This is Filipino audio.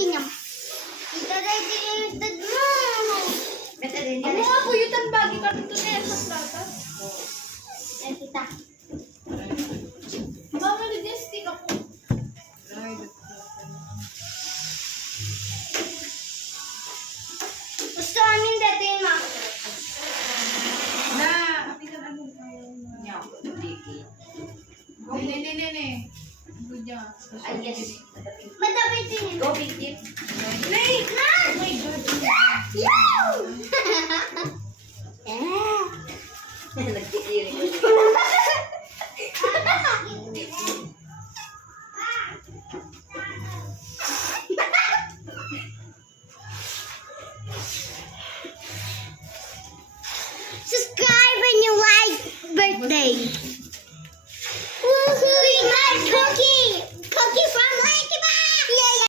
Ginyam. Ito rin yung dad mo. Bete din Ako yan. nga po yutan bagi ka dito na yan sa plata. Ayan kita. Mama, nag-stick ako. Gusto amin dito yung mga. Na, apitan ano kayo na. Nyaw, diki. Nene. Budya. Ay, yes. Madami din yun. Go, big tip. Nay!